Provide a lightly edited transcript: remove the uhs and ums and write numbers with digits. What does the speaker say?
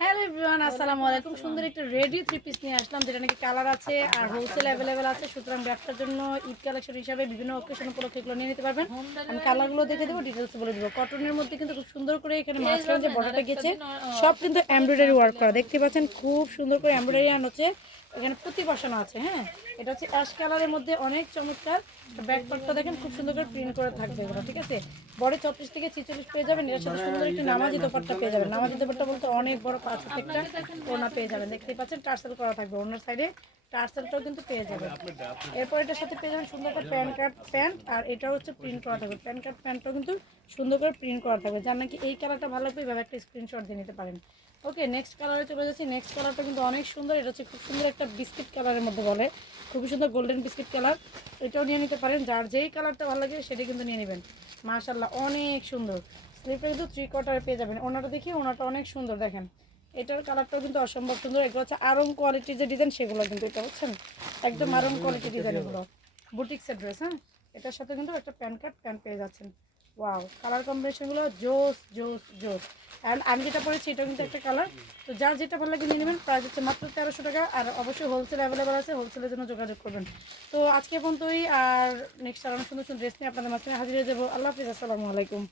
Hello everyone, আসসালামু আলাইকুম। সুন্দর একটা রেডি থ্রি পিস নিয়ে আসলাম, যেটা নাকি কালার আছে আর হোলসেল অ্যাভেলেবেল আছে। সুতরাং ব্যবসার জন্য ঈদ কালেকশন হিসাবে বিভিন্ন অকেশন উপলক্ষে এগুলো নিয়ে নিতে পারবেন। আমি কালারগুলো দেখে দেবো, ডিটেলস বলে দেবো। কটনের মধ্যে কিন্তু খুব সুন্দর করে এখানে মাঝখানে যে বর্ডারটা গেছে সব কিন্তু এমব্রয়ডারি ওয়ার্ক করা, দেখতে পাচ্ছেন। খুব সুন্দর করে এমব্রয়ডারি আন হচ্ছে, এখানে পুঁতি বসানো আছে। হ্যাঁ, এটা হচ্ছে অ্যাশ কালারের মধ্যে অনেক চমৎকার। ব্যাক পার্টটা দেখেন খুব সুন্দর করে প্রিন্ট করে থাকবে এগুলো, ঠিক আছে। বডি 34 থেকে 46 পেয়ে যাবেন। এর সাথে সুন্দর একটি নামাজি দোপাট্টা পেয়ে যাবেন। নামাজি দোপাট্টা বলতে অনেক বড় 5 হাত একটা ওড়না পেয়ে যাবেন, দেখতেই পাচ্ছেন। টার্সেল করা থাকবে ওড়নার সাইডে, টার্সেলটাও কিন্তু পেয়ে যাবেন। এরপর এটার সাথে পেয়ে যাবেন সুন্দর করে প্যান কার্ড প্যান্ট, আর এটাও হচ্ছে প্রিন্ট করা থাকবে। প্যান কার্ড প্যান্টটাও কিন্তু সুন্দর করে প্রিন্ট করা থাকবে। যার নাকি এই কালারটা ভালো লাগবে এভাবে একটা স্ক্রিনশট দিয়ে নিতে পারেন। ওকে, নেক্সট কালারে চলে যাচ্ছি। নেক্সট কালারটা কিন্তু অনেক সুন্দর। এটা হচ্ছে খুব সুন্দর একটা বিস্কিট কালারের মধ্যে বলে, খুবই সুন্দর গোল্ডেন বিস্কিট কালার। এটাও নিয়ে নিতে পারেন, যার যেই কালারটা ভালো লাগে সেটা কিন্তু নিয়ে নেবেন। মাশাআল্লাহ, অনেক সুন্দর। স্লিপটা কিন্তু 3/4 পেয়ে যাবেন। ওনাটা দেখি, ওনাটা অনেক সুন্দর দেখেন। এটার কালারটাও কিন্তু অসম্ভব সুন্দর। এগুলো হচ্ছে আরং কোয়ালিটির যে ডিজাইন সেগুলো কিন্তু, এটা বুঝছেন, একদম আরং কোয়ালিটির ডিজাইন এগুলো। বুটিক্সের ড্রেস। হ্যাঁ, এটার সাথে কিন্তু একটা প্যান্ট কার্ড প্যান্ট পেয়ে যাচ্ছেন। ওয়াও, কালার কম্বিনেশনগুলো জোস জোস জোস। অ্যান্ড আমি যেটা পরেছি এটা কিন্তু একটা কালার। তো যার যেটা ভালো লাগে নিয়ে নেবেন। প্রাইস হচ্ছে মাত্র 1300 টাকা। আর অবশ্যই হোলসেল অ্যাভেলেবেল আছে, হোলসেলের জন্য যোগাযোগ করবেন। তো আজকে পর্যন্তই। আর নেক্সট আর অনেক সুন্দর সুন্দর ড্রেস নিয়ে আপনাদের মাঝখানে হাজির হয়ে যাবো। আল্লাহ হাফিজ, আসসালামু আলাইকুম।